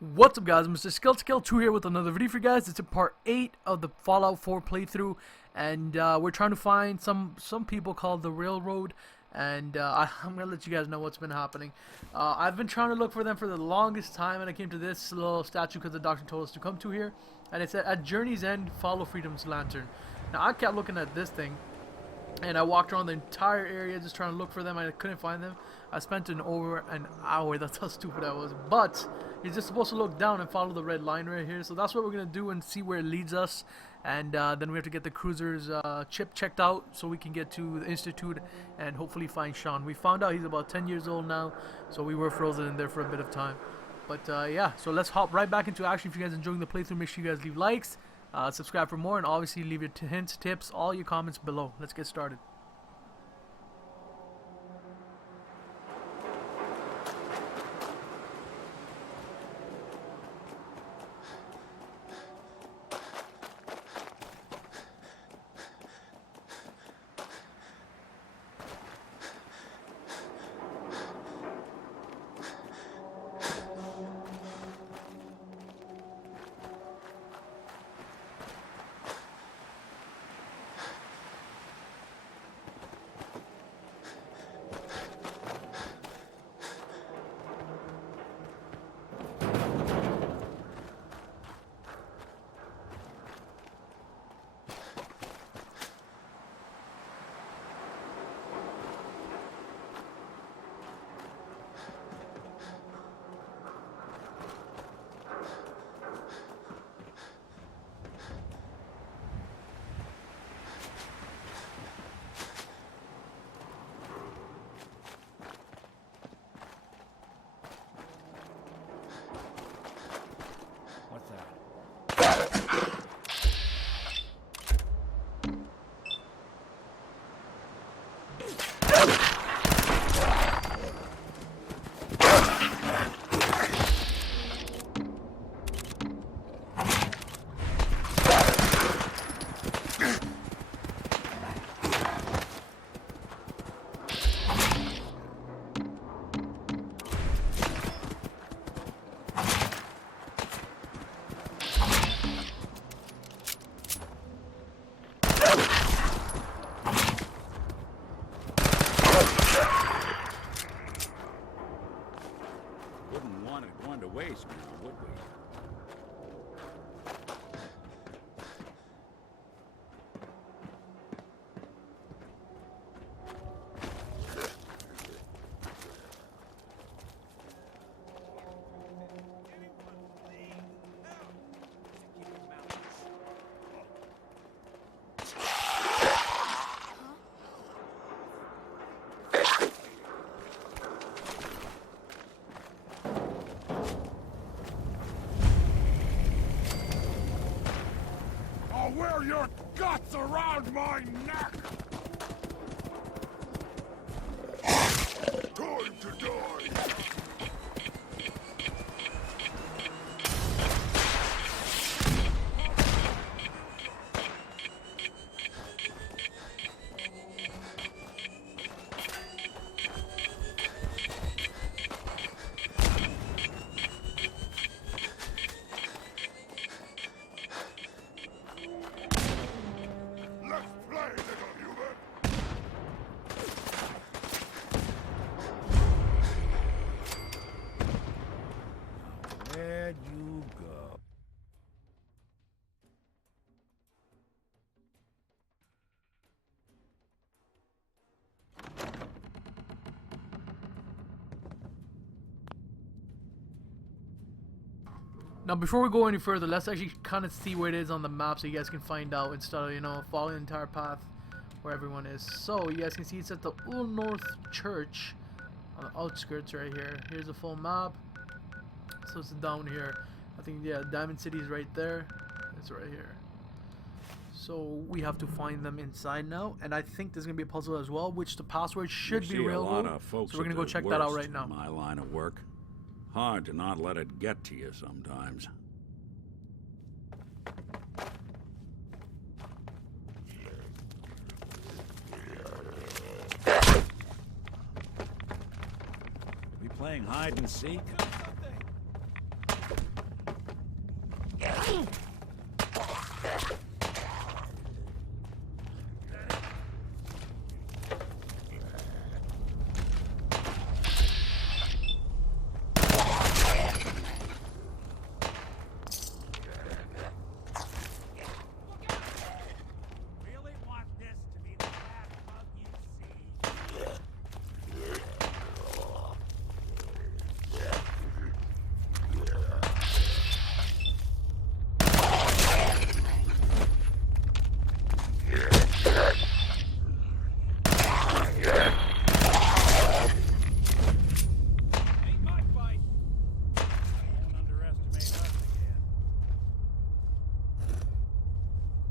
What's up, guys? Mr. Skeletal2 here with another video for you guys. It's in part 8 of the Fallout 4 playthrough, and we're trying to find some people called the Railroad, and I'm gonna let you guys know what's been happening. I've been trying to look for them for the longest time, and I came to this little statue because the doctor told us to come to here, and it said, "At journey's end, follow Freedom's lantern." Now I kept looking at this thing, and I walked around the entire area just trying to look for them. I couldn't find them. I spent over an hour. That's how stupid I was. But you're just supposed to look down and follow the red line right here. So that's what we're going to do and see where it leads us. And then we have to get the cruiser's chip checked out so we can get to the Institute and hopefully find Sean. We found out he's about 10 years old now. So we were frozen in there for a bit of time. But yeah, so let's hop right back into action. If you guys are enjoying the playthrough, make sure you guys leave likes. Subscribe for more, and obviously leave your hints, tips, all your comments below. Let's get started. Waste now, would we? Wear your guts around my neck! Time to die! Where'd you go? Now, before we go any further, let's actually kind of see where it is on the map so you guys can find out instead of, you know, following the entire path where everyone is. So, you guys can see it's at the Old North Church on the outskirts right here. Here's the full map. So it's down here. I think, yeah, Diamond City is right there. It's right here. So we have to find them inside now, and I think there's gonna be a puzzle as well, which the password should be Railroad. So we're gonna go check that out right now. My line of work. Hard to not let it get to you sometimes. We playing hide and seek?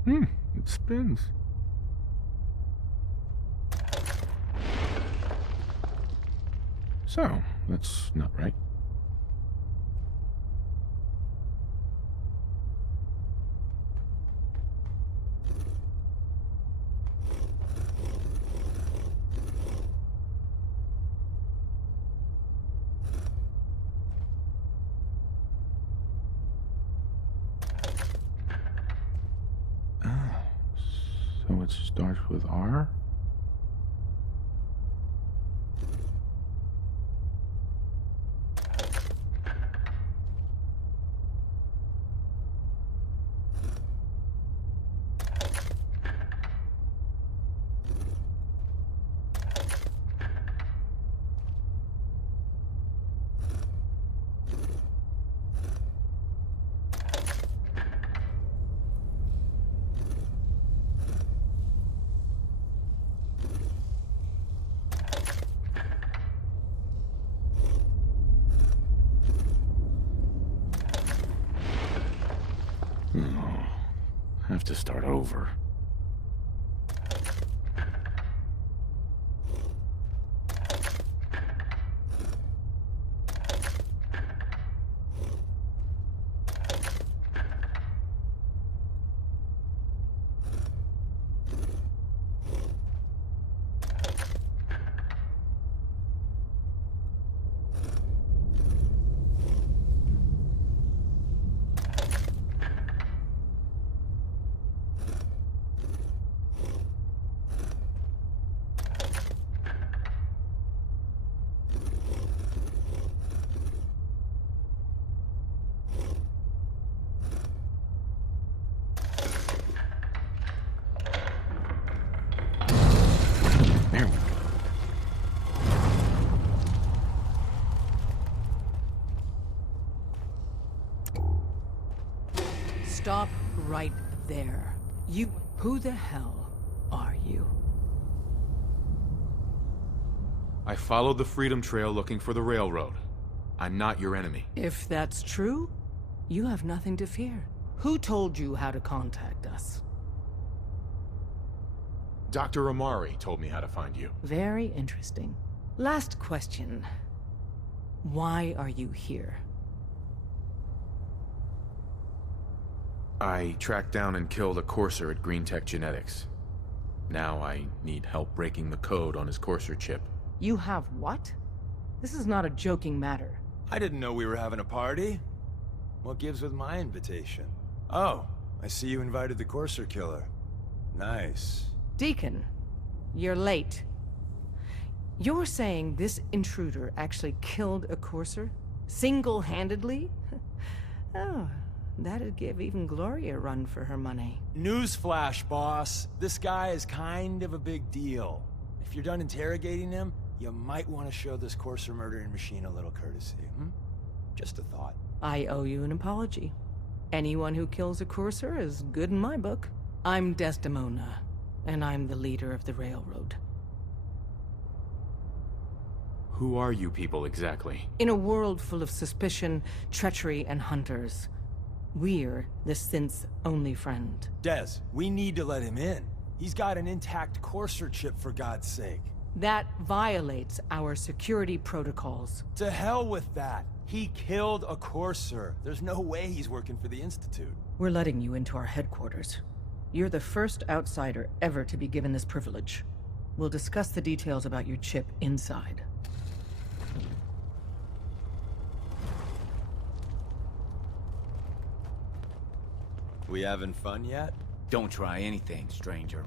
It spins. So, that's not right. So it starts with R? Have to start over. There we go. Stop right there. Who the hell are you? I followed the Freedom Trail looking for the railroad. I'm not your enemy. If that's true, you have nothing to fear. Who told you how to contact us? Dr. Amari told me how to find you. Very interesting. Last question. Why are you here? I tracked down and killed a courser at Green Tech Genetics. Now I need help breaking the code on his courser chip. You have what? This is not a joking matter. I didn't know we were having a party. What gives with my invitation? Oh, I see you invited the courser killer. Nice. Deacon, you're late. You're saying this intruder actually killed a courser? Single-handedly? Oh, that'd give even Gloria a run for her money. Newsflash, boss. This guy is kind of a big deal. If you're done interrogating him, you might want to show this courser murdering machine a little courtesy, Just a thought. I owe you an apology. Anyone who kills a courser is good in my book. I'm Desdemona, and I'm the leader of the railroad. Who are you people exactly? In a world full of suspicion, treachery, and hunters, we're the synth's only friend. Des, we need to let him in. He's got an intact courser chip, for God's sake. That violates our security protocols. To hell with that. He killed a courser. There's no way he's working for the Institute. We're letting you into our headquarters. You're the first outsider ever to be given this privilege. We'll discuss the details about your chip inside. We having fun yet? Don't try anything, stranger.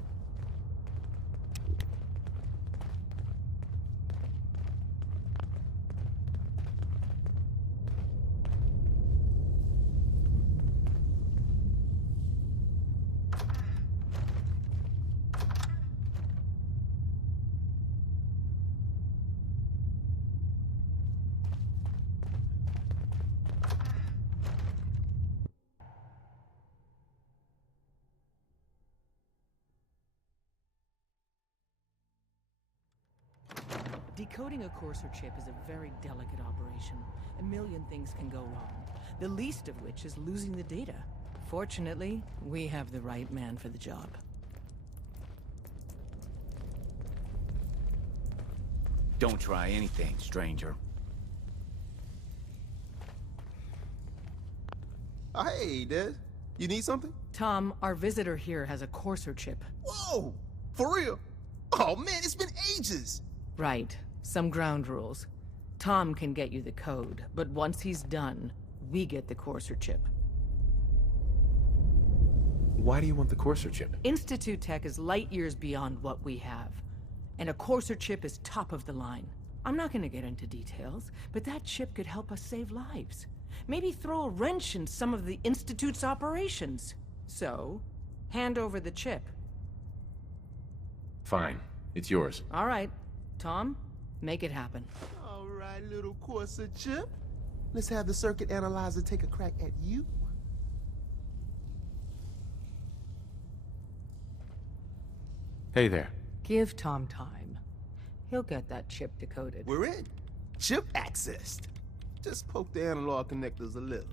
Decoding a courser chip is a very delicate operation. A million things can go wrong, the least of which is losing the data. Fortunately, we have the right man for the job. Don't try anything, stranger. Hey, Des. You need something? Tom, our visitor here has a courser chip. Whoa! For real? Oh man, it's been ages! Right. Some ground rules. Tom can get you the code, but once he's done, we get the courser chip. Why do you want the courser chip? Institute tech is light years beyond what we have. And a courser chip is top of the line. I'm not gonna get into details, but that chip could help us save lives. Maybe throw a wrench in some of the Institute's operations. So, hand over the chip. Fine. It's yours. All right. Tom, make it happen. All right, little courser chip. Let's have the circuit analyzer take a crack at you. Hey there. Give Tom time. He'll get that chip decoded. We're in. Chip accessed. Just poke the analog connectors a little.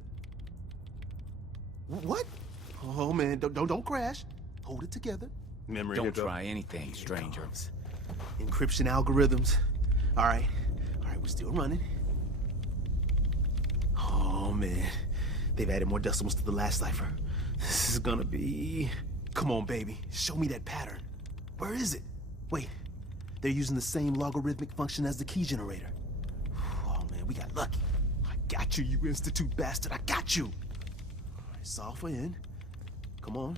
What? Oh man, don't crash. Hold it together. Memory. Don't try anything, stranger. Comes. Encryption algorithms. All right, we're still running. Oh man, they've added more decimals to the last cipher. This is gonna be... Come on, baby, show me that pattern. Where is it? Wait, they're using the same logarithmic function as the key generator. Oh man, we got lucky. I got you, you Institute bastard, I got you. All right, solve for N. Come on.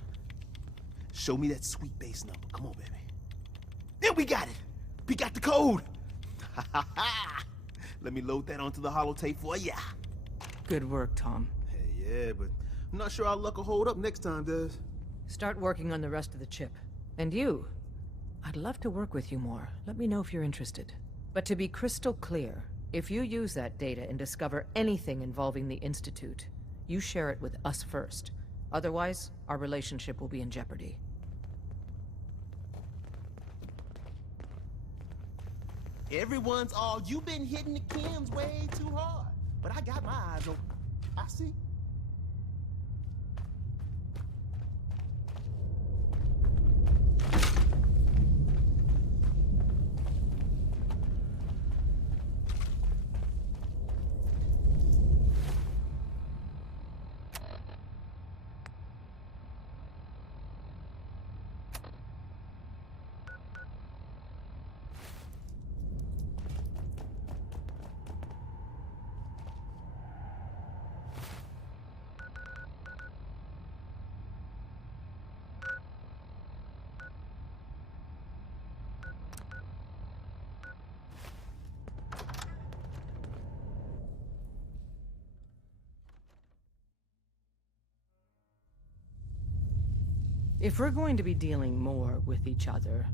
Show me that sweet base number. Come on, baby. Then we got it. We got the code. Let me load that onto the holotape for ya. Good work, Tom. Hey, yeah, but I'm not sure our luck will hold up next time, Des. Start working on the rest of the chip. And you, I'd love to work with you more. Let me know if you're interested. But to be crystal clear, if you use that data and discover anything involving the Institute, you share it with us first. Otherwise, our relationship will be in jeopardy. Everyone's all, you've been hitting the chems way too hard. But I got my eyes open. I see. If we're going to be dealing more with each other,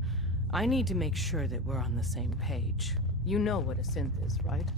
I need to make sure that we're on the same page. You know what a synth is, right?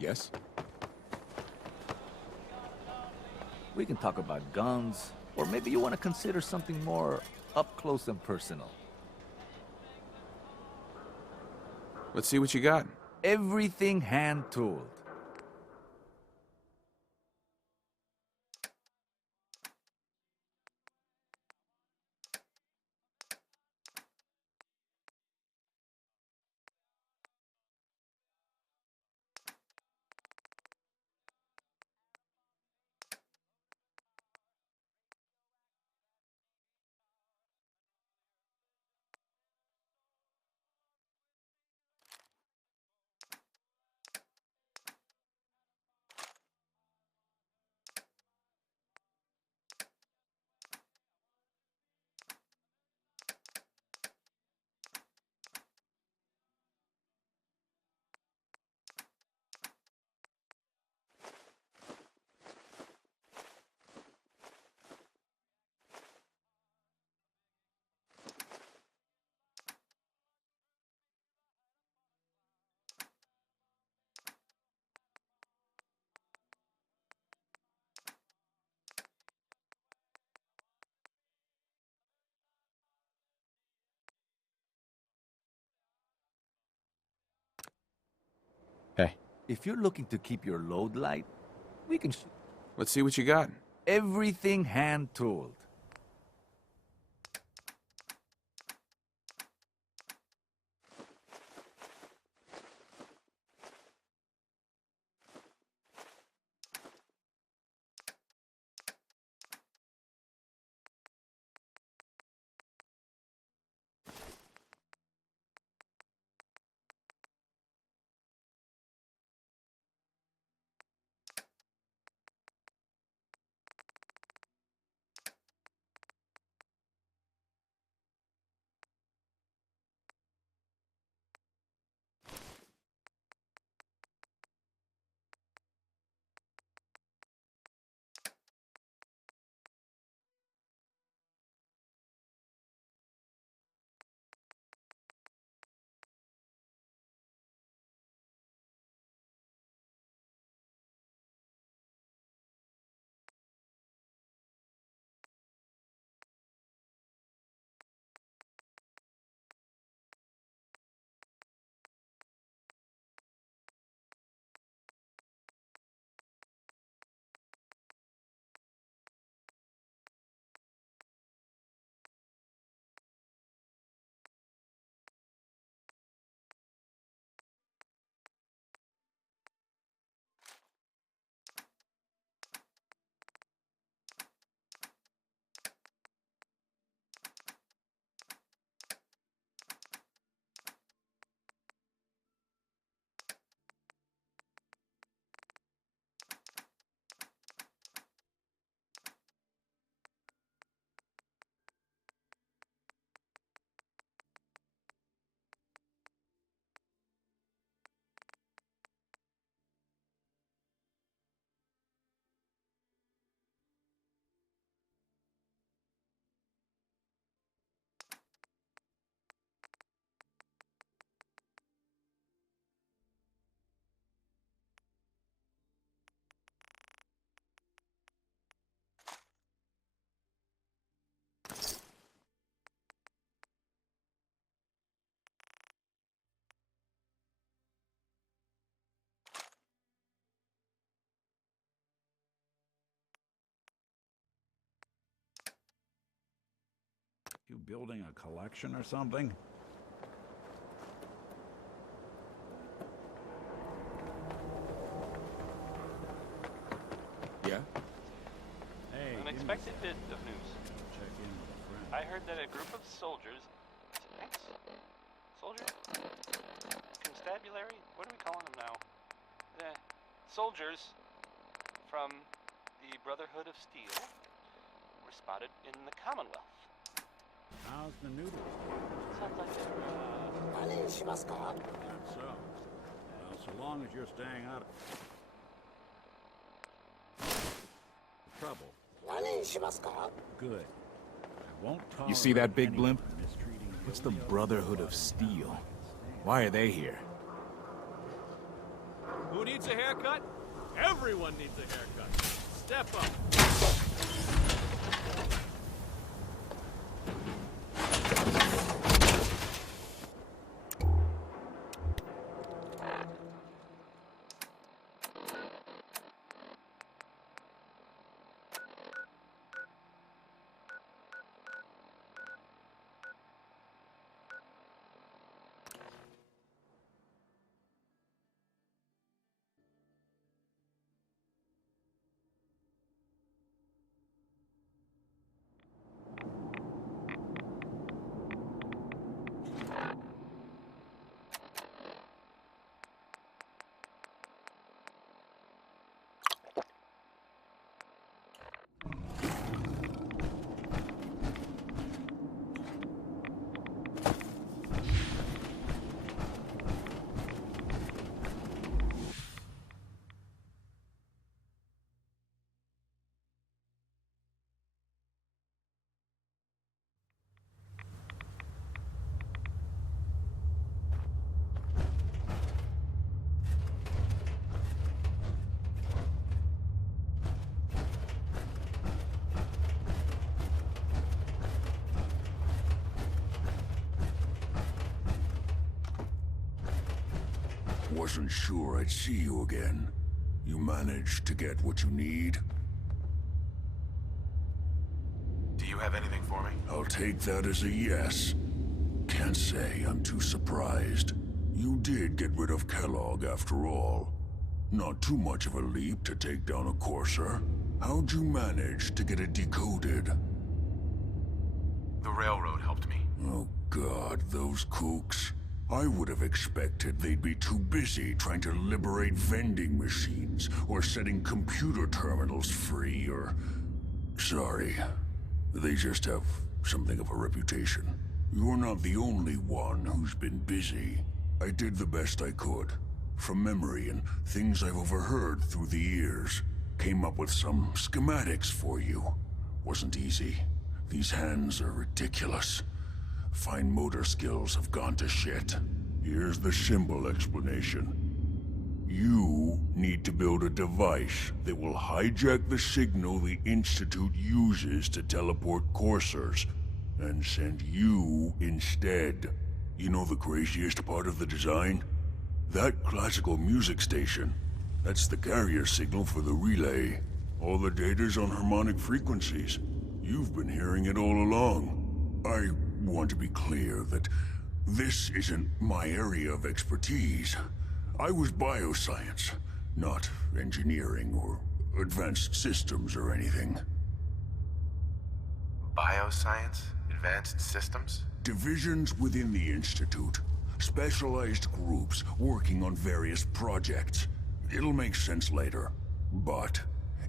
Yes? We can talk about guns, or maybe you want to consider something more up close and personal. Let's see what you got. Everything hand-tooled. Hey. If you're looking to keep your load light, we can shoot. Let's see what you got. Everything hand-tooled. You building a collection or something? Yeah? Hey, Unexpected bit of news. check in with a friend. I heard that a group of soldiers... Soldiers? Constabulary? What are we calling them now? Soldiers from the Brotherhood of Steel were spotted in the Commonwealth. How's the noodles? Sounds like they're, That's so. Well, so long as you're staying out of trouble. Good. I won't tolerate You see that big anyone blimp? mistreating What's the guilty Brotherhood of Steel? Why are they here? Who needs a haircut? Everyone needs a haircut. Step up. Wasn't sure I'd see you again. You managed to get what you need? Do you have anything for me? I'll take that as a yes. Can't say I'm too surprised. You did get rid of Kellogg after all. Not too much of a leap to take down a courser. How'd you manage to get it decoded? The railroad helped me. Oh God, those kooks. I would have expected they'd be too busy trying to liberate vending machines or setting computer terminals free or... Sorry. They just have something of a reputation. You're not the only one who's been busy. I did the best I could. From memory and things I've overheard through the years. Came up with some schematics for you. Wasn't easy. These hands are ridiculous. Fine motor skills have gone to shit. Here's the simple explanation. You need to build a device that will hijack the signal the Institute uses to teleport coursers, and send you instead. You know the craziest part of the design? That classical music station. That's the carrier signal for the relay. All the data's on harmonic frequencies. You've been hearing it all along. I want to be clear that this isn't my area of expertise. I was bioscience, not engineering or advanced systems or anything. Bioscience? Advanced systems? Divisions within the Institute. Specialized groups working on various projects. It'll make sense later. But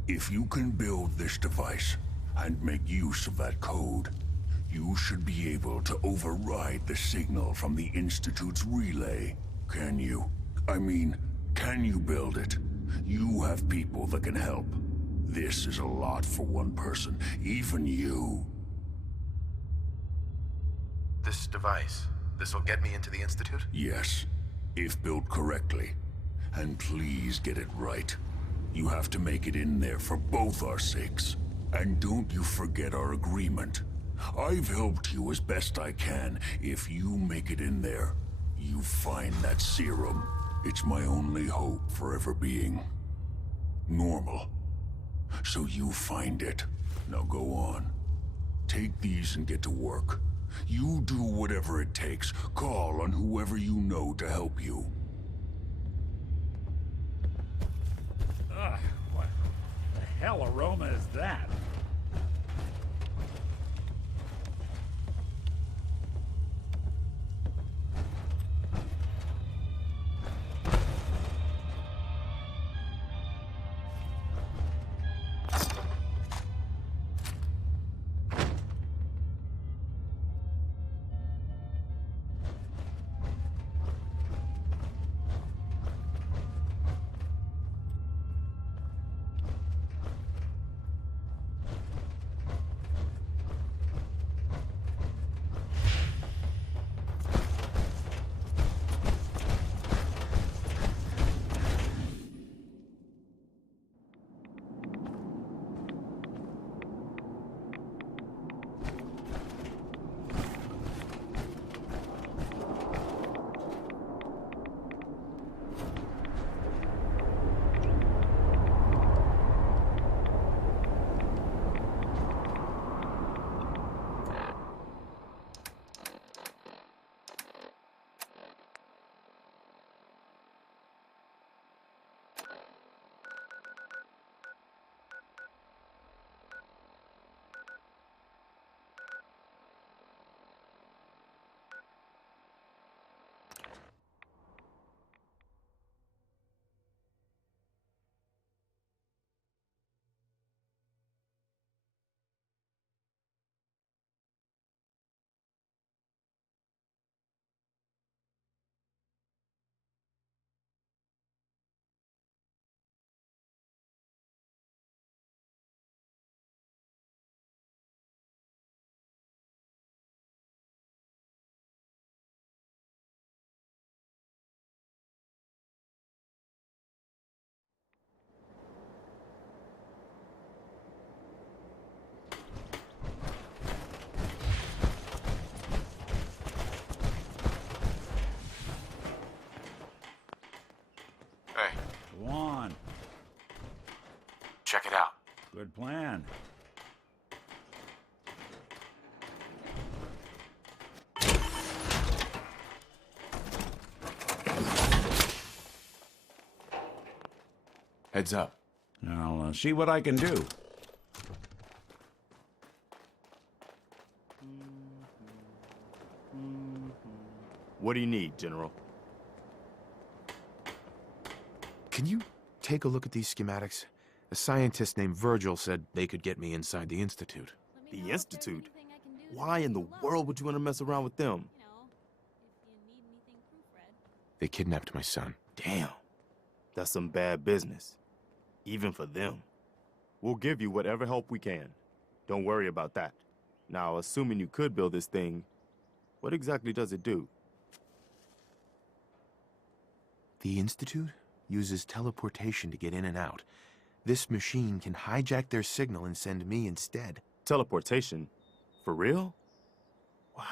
if you can build this device and make use of that code, you should be able to override the signal from the Institute's relay. Can you? I mean, can you build it? You have people that can help. This is a lot for one person, even you. This device, this'll get me into the Institute? Yes, if built correctly. And please get it right. You have to make it in there for both our sakes. And don't you forget our agreement. I've helped you as best I can. If you make it in there, you find that serum. It's my only hope for ever being normal. So you find it. Now go on. Take these and get to work. You do whatever it takes. Call on whoever you know to help you. Ugh, what the hell aroma is that? Good plan. Heads up. I'll see what I can do. What do you need, General? Can you take a look at these schematics? A scientist named Virgil said they could get me inside the Institute. The Institute? Why in the world would you want to mess around with them? They kidnapped my son. Damn. That's some bad business. Even for them. We'll give you whatever help we can. Don't worry about that. Now, assuming you could build this thing, what exactly does it do? The Institute uses teleportation to get in and out. This machine can hijack their signal and send me instead. Teleportation? For real? Wow.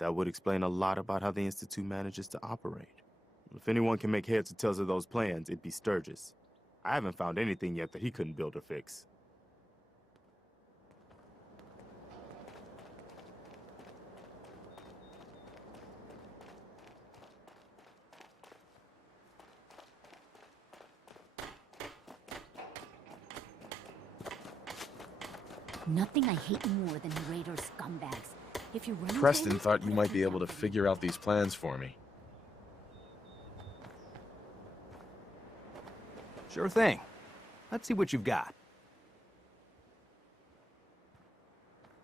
That would explain a lot about how the Institute manages to operate. If anyone can make heads or tails of those plans, it'd be Sturgis. I haven't found anything yet that he couldn't build or fix. Nothing I hate more than Raider scumbags. If you run Preston thought you might be able to figure out these plans for me. Sure thing. Let's see what you've got.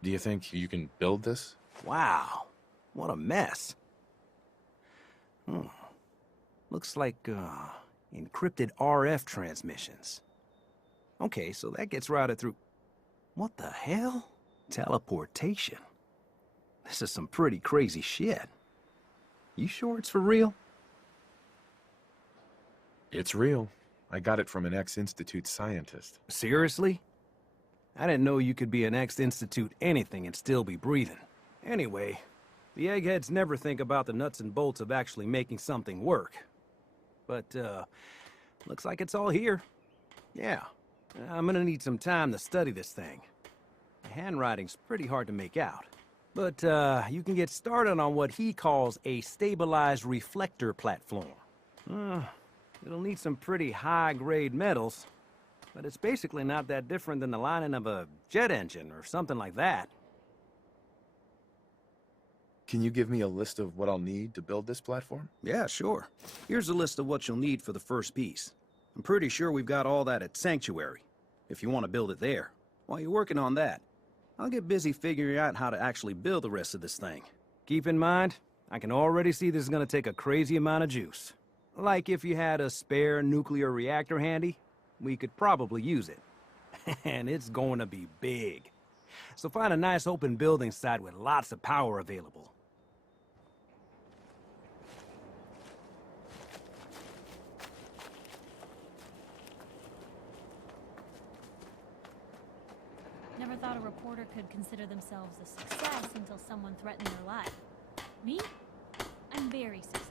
Do you think you can build this? Wow, what a mess. Looks like, encrypted RF transmissions. Okay, so that gets routed through... What the hell? Teleportation. This is some pretty crazy shit. You sure it's for real? It's real. I got it from an ex-Institute scientist. Seriously? I didn't know you could be an ex-Institute anything and still be breathing. Anyway, the eggheads never think about the nuts and bolts of actually making something work. But, looks like it's all here. Yeah, I'm gonna need some time to study this thing. The handwriting's pretty hard to make out. But, you can get started on what he calls a stabilized reflector platform. It'll need some pretty high-grade metals, but it's basically not that different than the lining of a jet engine or something like that. Can you give me a list of what I'll need to build this platform? Yeah, sure. Here's a list of what you'll need for the first piece. I'm pretty sure we've got all that at Sanctuary, if you want to build it there. While you're working on that, I'll get busy figuring out how to actually build the rest of this thing. Keep in mind, I can already see this is going to take a crazy amount of juice. Like if you had a spare nuclear reactor handy, we could probably use it. And it's going to be big. So find a nice open building site with lots of power available. Never thought a reporter could consider themselves a success until someone threatened their life. Me? I'm very successful.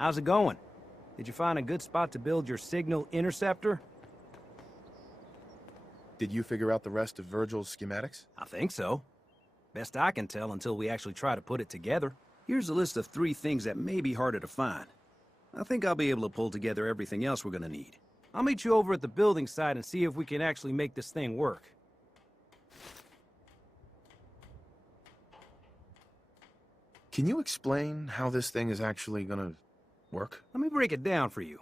How's it going? Did you find a good spot to build your signal interceptor? Did you figure out the rest of Virgil's schematics? I think so. Best I can tell until we actually try to put it together. Here's a list of 3 things that may be harder to find. I think I'll be able to pull together everything else we're gonna need. I'll meet you over at the building site and see if we can actually make this thing work. Can you explain how this thing is actually gonna work? Let me break it down for you.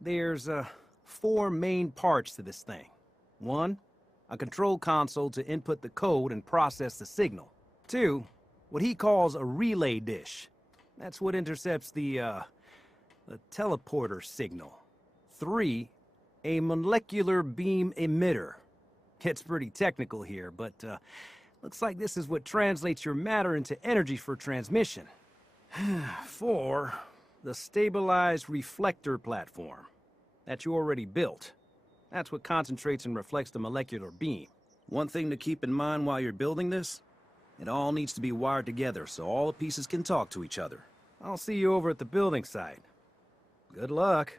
There's 4 main parts to this thing. 1, a control console to input the code and process the signal. 2, what he calls a relay dish. That's what intercepts the teleporter signal. 3, a molecular beam emitter. It's pretty technical here, but looks like this is what translates your matter into energy for transmission. 4, the stabilized reflector platform that you already built. That's what concentrates and reflects the molecular beam. One thing to keep in mind while you're building this, it all needs to be wired together so all the pieces can talk to each other. I'll see you over at the building site. Good luck.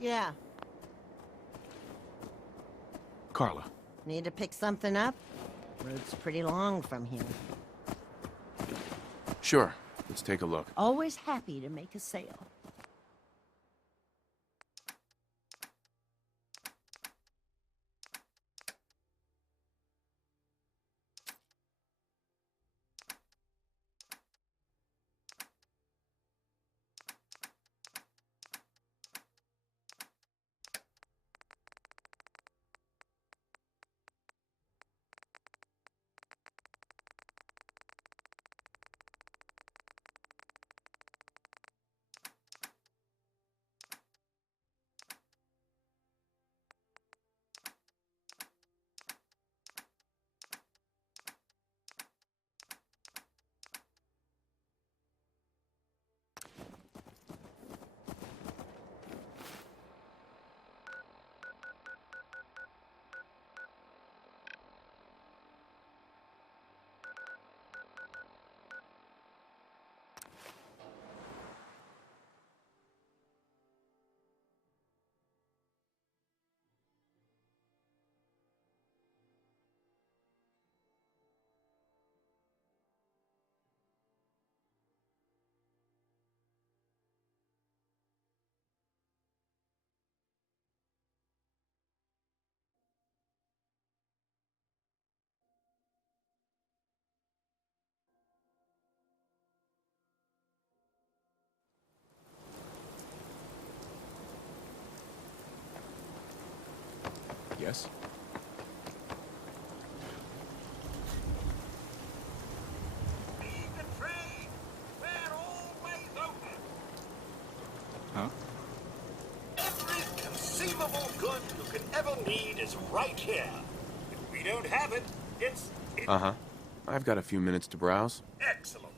Yeah. Carla. Need to pick something up? Road's pretty long from here. Sure. Let's take a look. Always happy to make a sale. guess. Huh? Every conceivable good you could ever need is right here. If we don't have it, it's... Uh-huh. I've got a few minutes to browse. Excellent.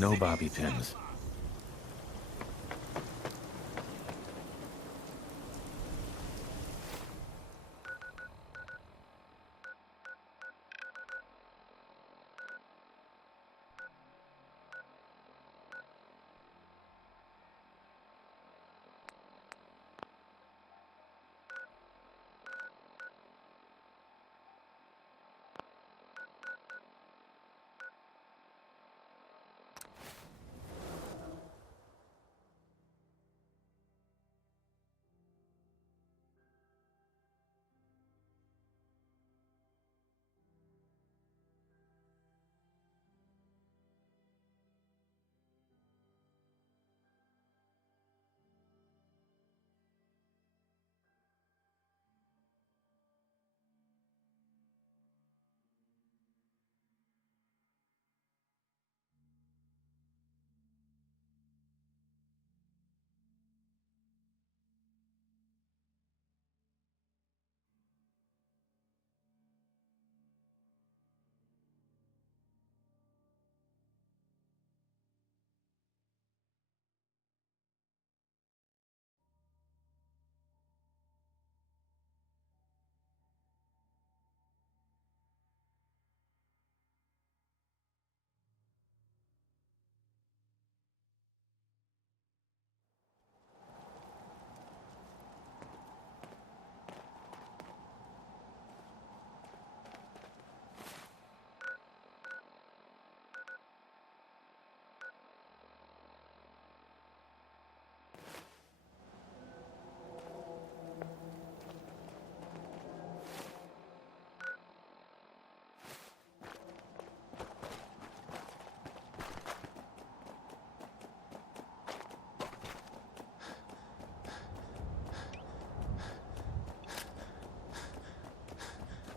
No bobby pins.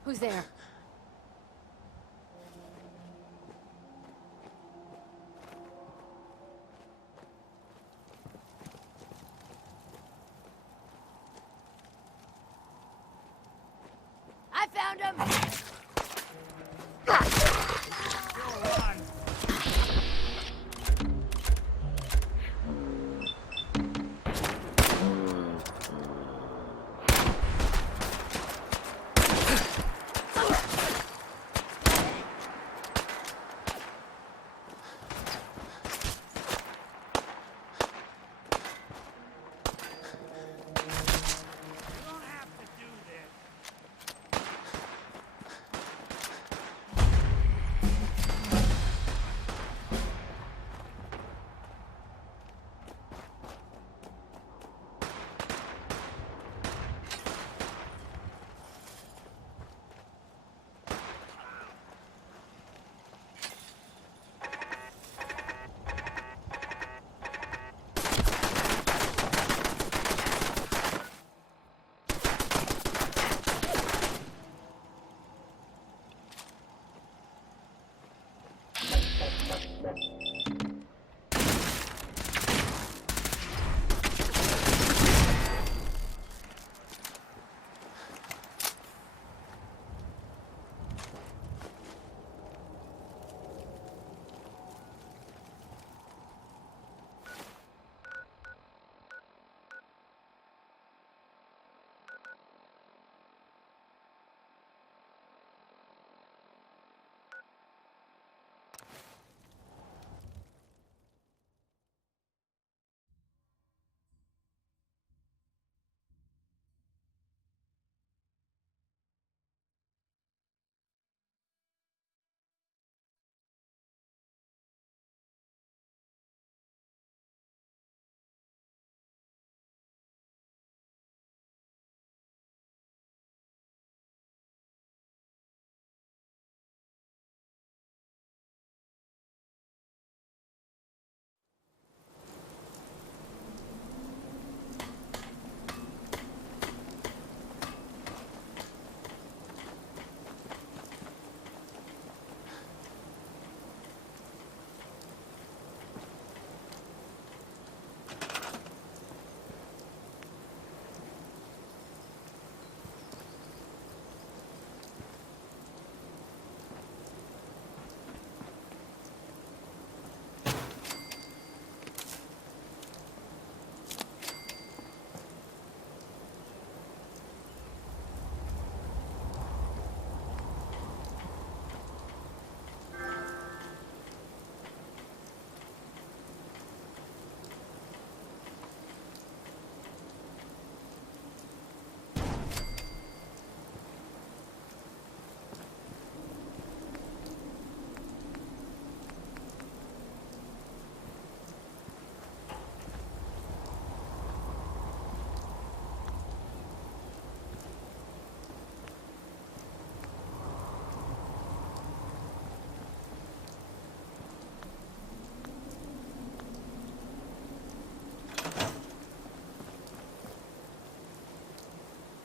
Who's there? I found him!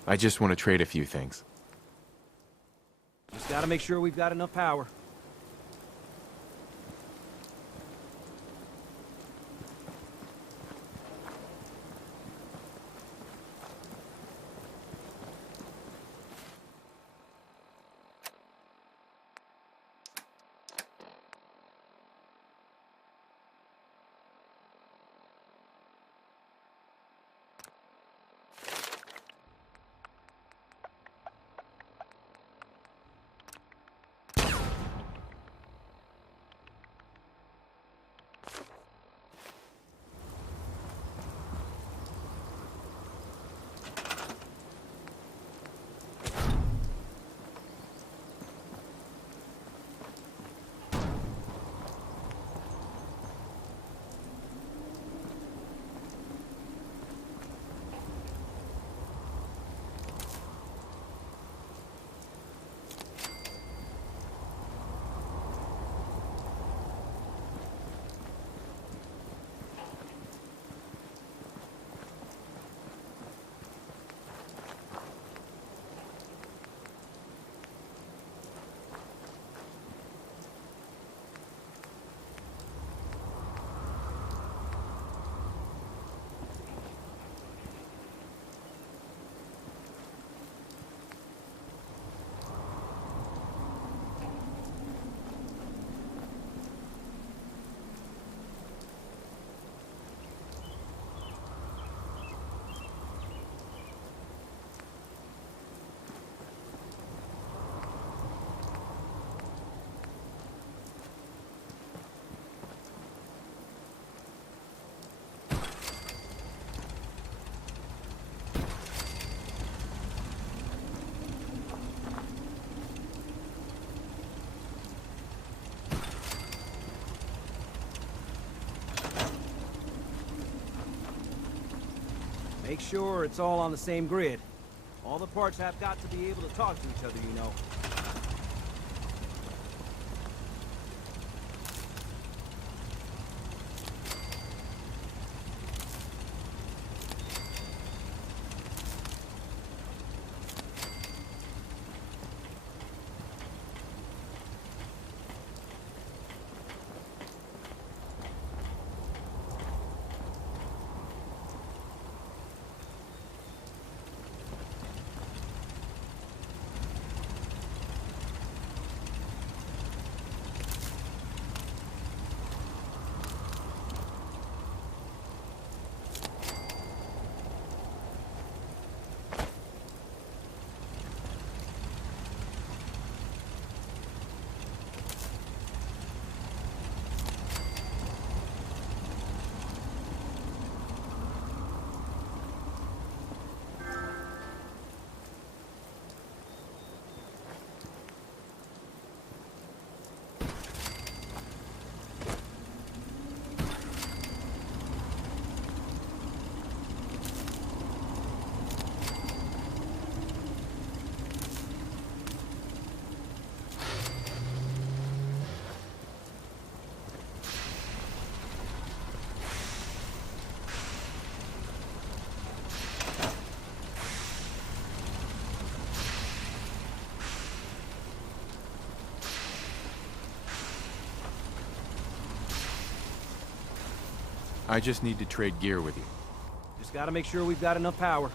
I just want to trade a few things. Just gotta make sure we've got enough power. Make sure it's all on the same grid. All the parts have got to be able to talk to each other, you know. I just need to trade gear with you. Just gotta make sure we've got enough power.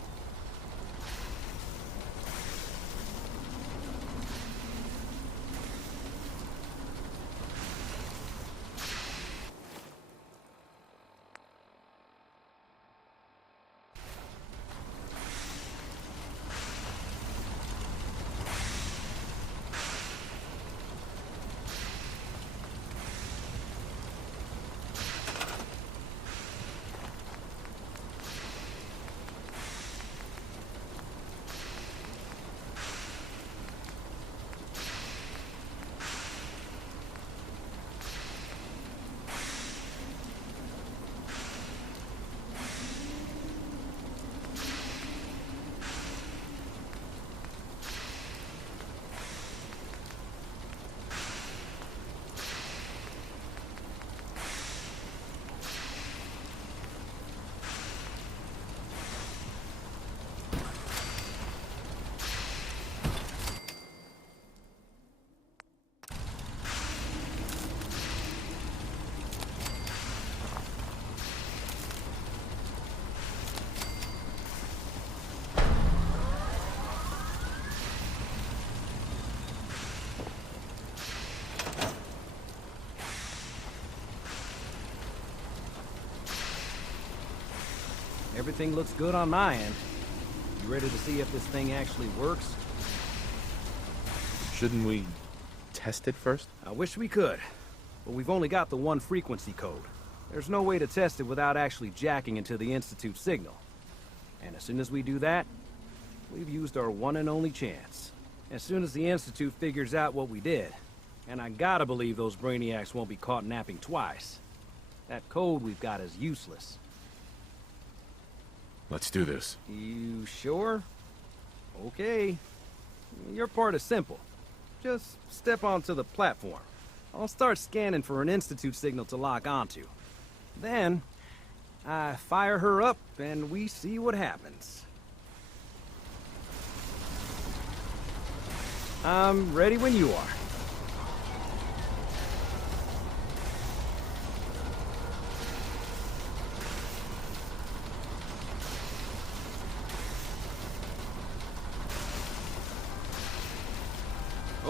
Everything looks good on my end. You ready to see if this thing actually works? Shouldn't we test it first? I wish we could, but we've only got the one frequency code. There's no way to test it without actually jacking into the Institute signal. And as soon as we do that, we've used our one and only chance. As soon as the Institute figures out what we did, and I gotta believe those brainiacs won't be caught napping twice, that code we've got is useless. Let's do this. You sure? Okay. Your part is simple. Just step onto the platform. I'll start scanning for an Institute signal to lock onto. Then, I fire her up and we see what happens. I'm ready when you are.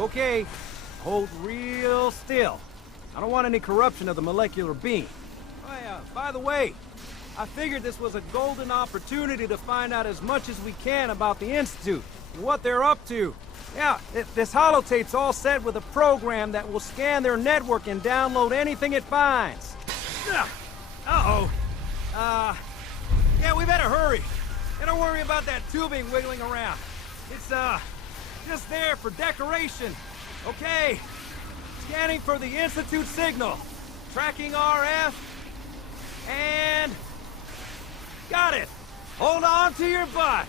Okay, hold real still. I don't want any corruption of the molecular beam. Oh yeah, by the way, I figured this was a golden opportunity to find out as much as we can about the Institute and what they're up to. Yeah, this holotape's all set with a program that will scan their network and download anything it finds. Uh-oh. Yeah, we better hurry. And don't worry about that tubing wiggling around. It's, just there for decoration. Okay. Scanning for the Institute signal. Tracking RF. And... got it! Hold on to your butt!